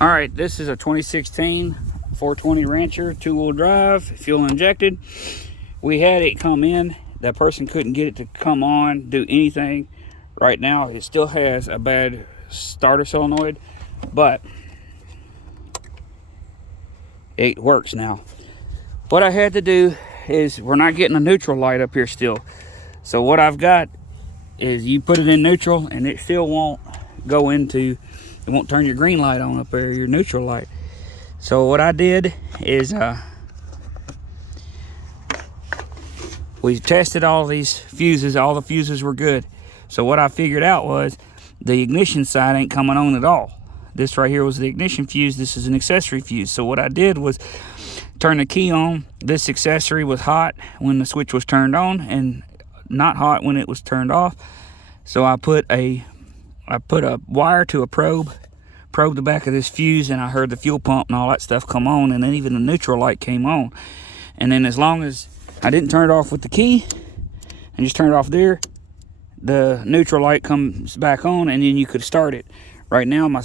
All right, this is a 2016 420 Rancher, 2-wheel drive, fuel injected. We had it come in. That person couldn't get it to come on, do anything. Right now, it still has a bad starter solenoid, but it works now. What I had to do is, we're not getting a neutral light up here still. So what I've got is, you put it in neutral and it still won't go into, it won't turn your green light on up there, your neutral light. So what I did is, we tested all these fuses. All the fuses were good. So what I figured out was, the ignition side ain't coming on at all. This right here was the ignition fuse. This is an accessory fuse. So what I did was turn the key on. This accessory was hot when the switch was turned on and not hot when it was turned off. So I put a wire to a probe the back of this fuse, and I heard the fuel pump and all that stuff come on, and then even the neutral light came on. And then as long as I didn't turn it off with the key and just turn it off there, the neutral light comes back on, and then you could start it. Right now,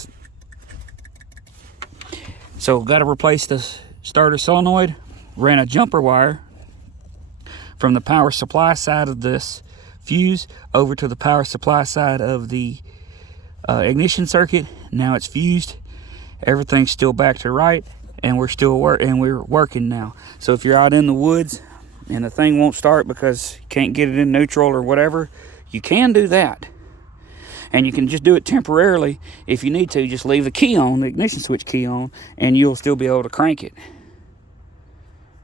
so got to replace the starter solenoid. Ran a jumper wire from the power supply side of this fuse over to the power supply side of the ignition circuit. Now it's fused. Everything's still back to right, and we're working now. So if you're out in the woods and the thing won't start because you can't get it in neutral or whatever, you can do that. And you can just do it temporarily. If you need to, just leave the key on, the ignition switch key on, and you'll still be able to crank it.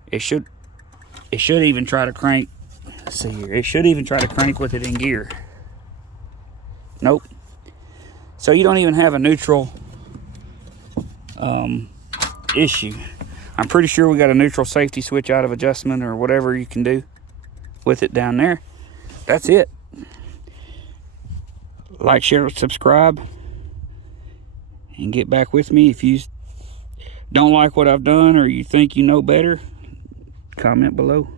It should even try to crank. Let's see here. It should even try to crank with it in gear. Nope. So you don't even have a neutral issue. I'm pretty sure we got a neutral safety switch out of adjustment or whatever you can do with it down there. That's it. Like, share, subscribe, and get back with me. If you don't like what I've done or you think you know better, comment below.